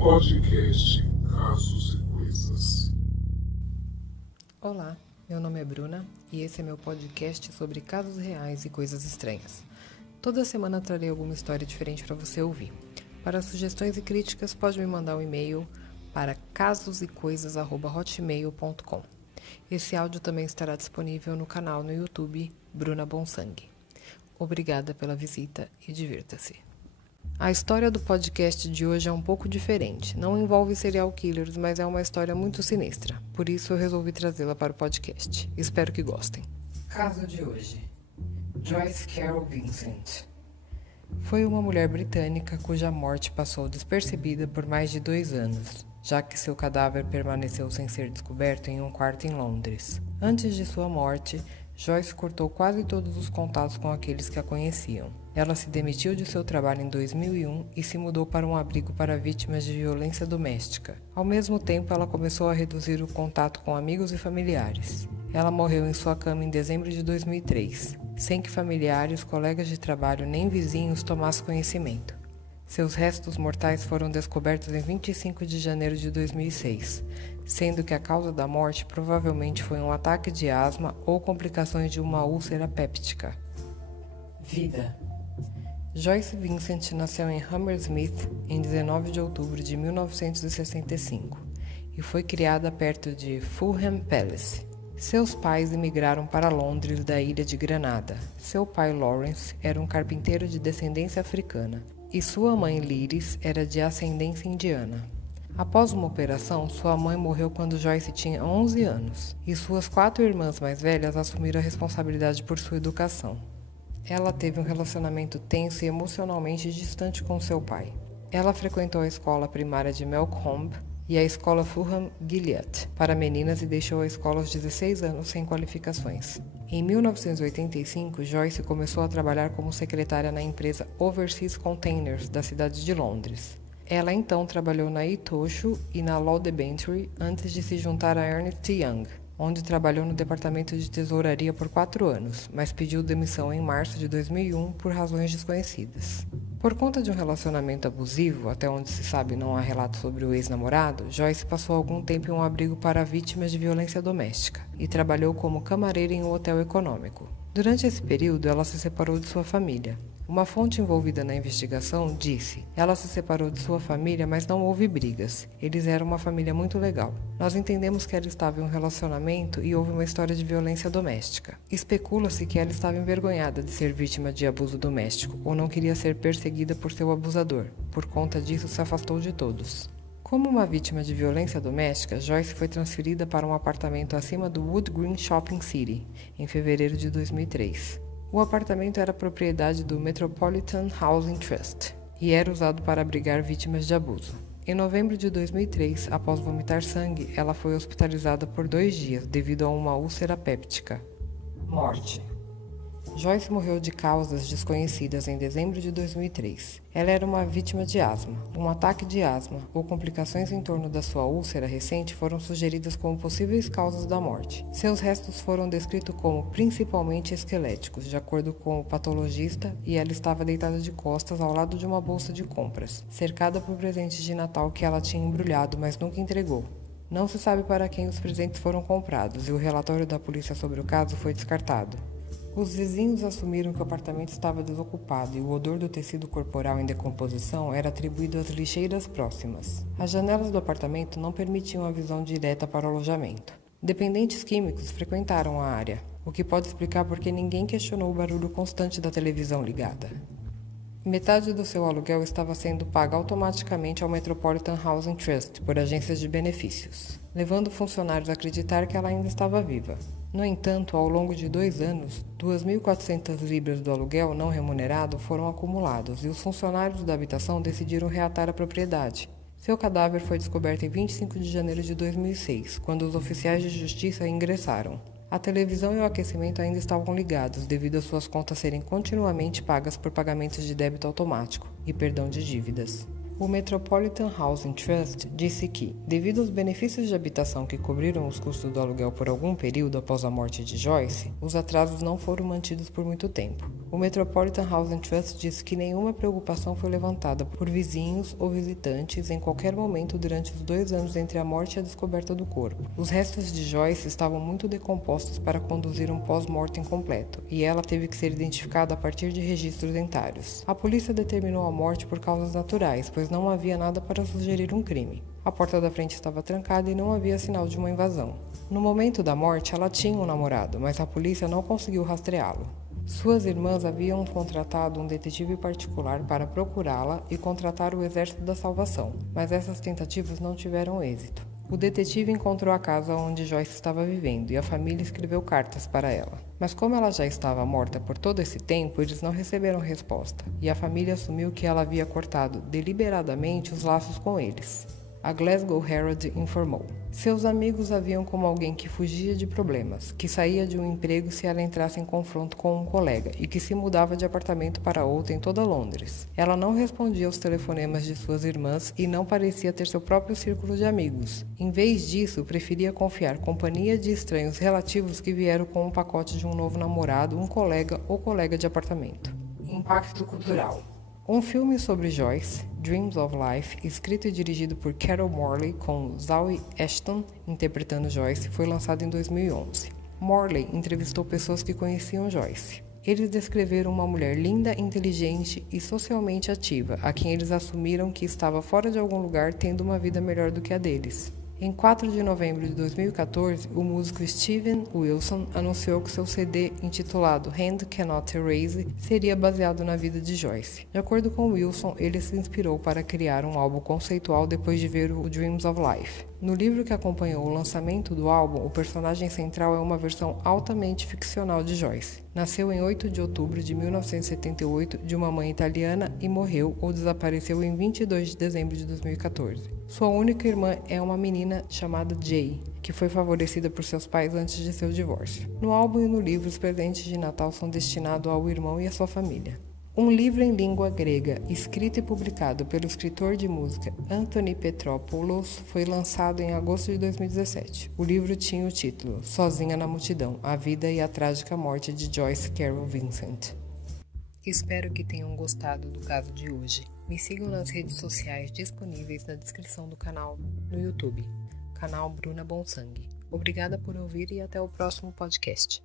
Podcast Casos e Coisas. Olá, meu nome é Bruna e esse é meu podcast sobre casos reais e coisas estranhas. Toda semana trarei alguma história diferente para você ouvir. Para sugestões e críticas, pode me mandar um e-mail para casosecoisas@hotmail.com. Esse áudio também estará disponível no canal no YouTube Bruna Bonsangue. Obrigada pela visita e divirta-se. A história do podcast de hoje é um pouco diferente. Não envolve serial killers, mas é uma história muito sinistra. Por isso eu resolvi trazê-la para o podcast. Espero que gostem. Caso de hoje: Joyce Carol Vincent. Foi uma mulher britânica cuja morte passou despercebida por mais de 2 anos, já que seu cadáver permaneceu sem ser descoberto em um quarto em Londres. Antes de sua morte, Joyce cortou quase todos os contatos com aqueles que a conheciam. Ela se demitiu de seu trabalho em 2001 e se mudou para um abrigo para vítimas de violência doméstica. Ao mesmo tempo, ela começou a reduzir o contato com amigos e familiares. Ela morreu em sua cama em dezembro de 2003, sem que familiares, colegas de trabalho nem vizinhos tomassem conhecimento. Seus restos mortais foram descobertos em 25 de janeiro de 2006, sendo que a causa da morte provavelmente foi um ataque de asma ou complicações de uma úlcera péptica. Vida. Joyce Vincent nasceu em Hammersmith em 19 de outubro de 1965 e foi criada perto de Fulham Palace. Seus pais emigraram para Londres da ilha de Granada. Seu pai, Lawrence, era um carpinteiro de descendência africana e sua mãe, Liris, era de ascendência indiana. Após uma operação, sua mãe morreu quando Joyce tinha 11 anos e suas 4 irmãs mais velhas assumiram a responsabilidade por sua educação. Ela teve um relacionamento tenso e emocionalmente distante com seu pai. Ela frequentou a escola primária de Melcombe e a escola Fulham Gilead para meninas e deixou a escola aos 16 anos sem qualificações. Em 1985, Joyce começou a trabalhar como secretária na empresa Overseas Containers da cidade de Londres. Ela então trabalhou na Itochu e na Law Debenture antes de se juntar a Ernst Young, onde trabalhou no departamento de tesouraria por 4 anos, mas pediu demissão em março de 2001 por razões desconhecidas. Por conta de um relacionamento abusivo, até onde se sabe não há relato sobre o ex-namorado, Joyce passou algum tempo em um abrigo para vítimas de violência doméstica e trabalhou como camareira em um hotel econômico. Durante esse período, ela se separou de sua família. Uma fonte envolvida na investigação disse: ela se separou de sua família, mas não houve brigas. Eles eram uma família muito legal. Nós entendemos que ela estava em um relacionamento e houve uma história de violência doméstica. Especula-se que ela estava envergonhada de ser vítima de abuso doméstico ou não queria ser perseguida por seu abusador. Por conta disso, se afastou de todos. Como uma vítima de violência doméstica, Joyce foi transferida para um apartamento acima do Wood Green Shopping City, em fevereiro de 2003. O apartamento era propriedade do Metropolitan Housing Trust e era usado para abrigar vítimas de abuso. Em novembro de 2003, após vomitar sangue, ela foi hospitalizada por 2 dias devido a uma úlcera péptica. Morte. Joyce morreu de causas desconhecidas em dezembro de 2003. Ela era uma vítima de asma. Um ataque de asma ou complicações em torno da sua úlcera recente foram sugeridas como possíveis causas da morte. Seus restos foram descritos como principalmente esqueléticos, de acordo com o patologista, e ela estava deitada de costas ao lado de uma bolsa de compras, cercada por presentes de Natal que ela tinha embrulhado, mas nunca entregou. Não se sabe para quem os presentes foram comprados e o relatório da polícia sobre o caso foi descartado. Os vizinhos assumiram que o apartamento estava desocupado e o odor do tecido corporal em decomposição era atribuído às lixeiras próximas. As janelas do apartamento não permitiam a visão direta para o alojamento. Dependentes químicos frequentaram a área, o que pode explicar por que ninguém questionou o barulho constante da televisão ligada. Metade do seu aluguel estava sendo paga automaticamente ao Metropolitan Housing Trust por agências de benefícios, levando funcionários a acreditar que ela ainda estava viva. No entanto, ao longo de 2 anos, 2.400 libras do aluguel não remunerado foram acumulados e os funcionários da habitação decidiram reatar a propriedade. Seu cadáver foi descoberto em 25 de janeiro de 2006, quando os oficiais de justiça ingressaram. A televisão e o aquecimento ainda estavam ligados devido às suas contas serem continuamente pagas por pagamentos de débito automático e perdão de dívidas. O Metropolitan Housing Trust disse que, devido aos benefícios de habitação que cobriram os custos do aluguel por algum período após a morte de Joyce, os atrasos não foram mantidos por muito tempo. O Metropolitan Housing Trust disse que nenhuma preocupação foi levantada por vizinhos ou visitantes em qualquer momento durante os 2 anos entre a morte e a descoberta do corpo. Os restos de Joyce estavam muito decompostos para conduzir um pós-mortem completo, e ela teve que ser identificada a partir de registros dentários. A polícia determinou a morte por causas naturais, pois não havia nada para sugerir um crime. A porta da frente estava trancada e não havia sinal de uma invasão. No momento da morte, ela tinha um namorado, mas a polícia não conseguiu rastreá-lo. Suas irmãs haviam contratado um detetive particular para procurá-la e contratar o Exército da Salvação, mas essas tentativas não tiveram êxito. O detetive encontrou a casa onde Joyce estava vivendo e a família escreveu cartas para ela. Mas como ela já estava morta por todo esse tempo, eles não receberam resposta, e a família assumiu que ela havia cortado deliberadamente os laços com eles. A Glasgow Herald informou. Seus amigos a viam como alguém que fugia de problemas, que saía de um emprego se ela entrasse em confronto com um colega e que se mudava de apartamento para outro em toda Londres. Ela não respondia aos telefonemas de suas irmãs e não parecia ter seu próprio círculo de amigos. Em vez disso, preferia confiar companhia de estranhos relativos que vieram com um pacote de um novo namorado, um colega ou colega de apartamento. Impacto cultural. Um filme sobre Joyce, Dreams of Life, escrito e dirigido por Carol Morley, com Zawe Ashton interpretando Joyce, foi lançado em 2011. Morley entrevistou pessoas que conheciam Joyce. Eles descreveram uma mulher linda, inteligente e socialmente ativa, a quem eles assumiram que estava fora de algum lugar tendo uma vida melhor do que a deles. Em 4 de novembro de 2014, o músico Steven Wilson anunciou que seu CD, intitulado Hand Cannot Erase, seria baseado na vida de Joyce. De acordo com Wilson, ele se inspirou para criar um álbum conceitual depois de ver o Dreams of Life. No livro que acompanhou o lançamento do álbum, o personagem central é uma versão altamente ficcional de Joyce. Nasceu em 8 de outubro de 1978 de uma mãe italiana e morreu ou desapareceu em 22 de dezembro de 2014. Sua única irmã é uma menina chamada Jay, que foi favorecida por seus pais antes de seu divórcio. No álbum e no livro, os presentes de Natal são destinados ao irmão e à sua família. Um livro em língua grega, escrito e publicado pelo escritor de música Anthony Petropoulos, foi lançado em agosto de 2017. O livro tinha o título Sozinha na Multidão, a vida e a trágica morte de Joyce Carol Vincent. Espero que tenham gostado do caso de hoje. Me sigam nas redes sociais disponíveis na descrição do canal no YouTube, canal Bruna Bonsangue. Obrigada por ouvir e até o próximo podcast.